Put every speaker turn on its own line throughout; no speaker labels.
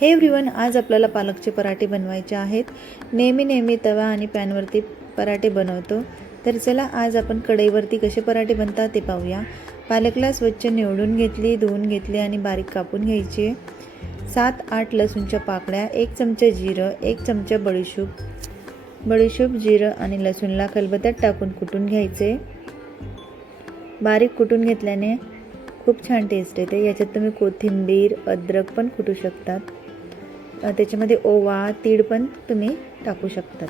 हे एव्हरीवन आज आपल्याला पालकचे पराठे बनवायचे आहेत. नेहमी नेहमी तवा आणि पॅनवरती पराठे बनवतो. तर चला आज आपण कढईवरती कसे पराठे बनतात ते पाहूया. पालकला स्वच्छ निवडून घेतली धुवून घेतली आणि बारीक कापून घ्यायची. सात आठ लसूणच्या पाकळ्या एक चमचा जिरं एक चमचा बडीशूप. बडीशूप जिरं आणि लसूणला खलबत्यात टाकून कुटून घ्यायचे. बारीक कुटून घेतल्याने खूप छान टेस्ट येते. याच्यात तुम्ही कोथिंबीर अद्रक पण कुटू शकतात. त्याच्यामध्ये ओवा तीळ पण तुम्ही टाकू शकतात.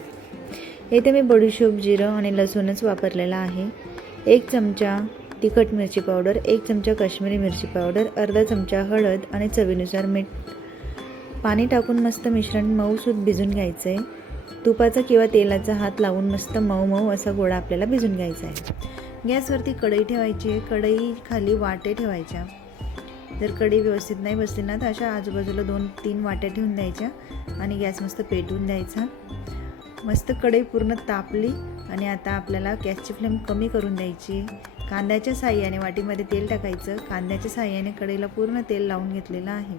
इथे मी बडीशोप जिरं आणि लसूणच वापरलेला आहे. एक चमचा तिखट मिरची पावडर एक चमचा काश्मीरी मिरची पावडर अर्धा चमचा हळद आणि चवीनुसार मीठ. पाणी टाकून मस्त मिश्रण मऊसूद भिजून घ्यायचं आहे तुपाचा किंवा तेलाचा हात लावून मस्त मऊ मऊ असा गोळा आपल्याला भिजून घ्यायचा आहे. गॅसवरती कढई ठेवायची आहे. कढई खाली वाटे ठेवायच्या. जर कढई व्यवस्थित नाही बसली ना तर अशा आजूबाजूला दोन तीन वाट्या ठेवून द्यायच्या आणि गॅस मस्त पेटवून द्यायचा. मस्त कढई पूर्ण तापली आणि आता आपल्याला गॅसची फ्लेम कमी करून द्यायची कांद्याच्या साह्याने वाटीमध्ये तेल टाकायचं. कांद्याच्या साह्याने कढईला पूर्ण तेल लावून घेतलेलं आहे.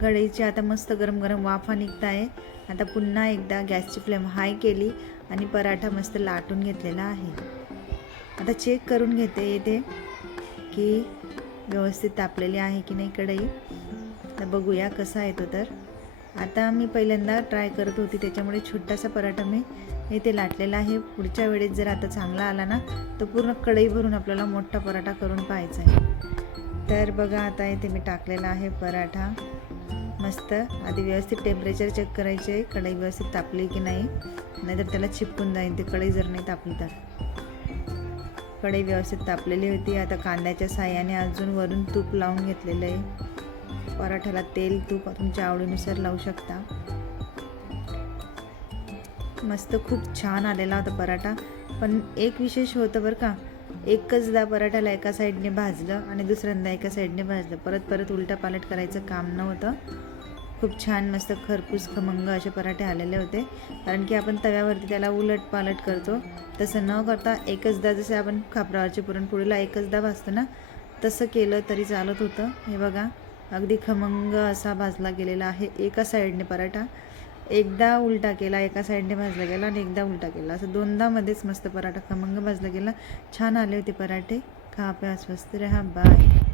कढईची आता मस्त गरम गरम वाफा निघत आहे आता पुन्हा एकदा गॅसची फ्लेम हाय केली आणि पराठा मस्त लाटून घेतलेला आहे. आता चेक करून घेते येते की व्यवस्थित तापलेली आहे की नाही कढई. तर बघूया कसा येतो तर. आता मी पहिल्यांदा ट्राय करत होती त्याच्यामुळे छोटासा पराठा मी इथे लाटलेला आहे. पुढच्या वेळेस जर आता चांगला आला ना तर पूर्ण कढई भरून आपल्याला मोठा पराठा करून पाहायचा आहे. तर बघा आता इथे मी टाकलेला आहे पराठा. मस्त. आधी व्यवस्थित टेम्परेचर चेक करायचे आहे कढई व्यवस्थित तापली की नाही. नाहीतर त्याला चिपकून जाईल ते कढई जर नाही तापली तर. कढई व्यवस्थित तापलेली होती. आता कांद्याच्या साह्याने अजून वरून तूप लावून घेतलेलं आहे. पराठ्याला तेल तूप तुमच्या आवडीनुसार लावू शकता. मस्त खूप छान आलेला होता पराठा. पण एक विशेष होतं बरं का एकचदा पराठ्याला एका साईडने भाजलं आणि दुसऱ्यांदा एका साईडने भाजलं. परत परत उलटा पालट करायचं काम नव्हतं. खूप छान मस्त खरपूस खमंग असे पराठे आलेले होते. कारण की आपण तव्यावरती त्याला उलट पालट करतो. तसं न करता एकचदा जसे आपण खापरावरच्या पुरणपोळीला एकचदा भाजतो ना तसं केलं तरी चालत होतं. हे बघा अगदी खमंग असा भाजला गेलेला आहे एका साईडने पराठा. एकदा उलटा केला एका साईडने भाजला गेला आणि एकदा उलटा केला. असं दोनदामध्येच मस्त पराठा खमंग भाजला गेला. छान आले होते पराठे. खा प्या स्वस्त रहा. बाय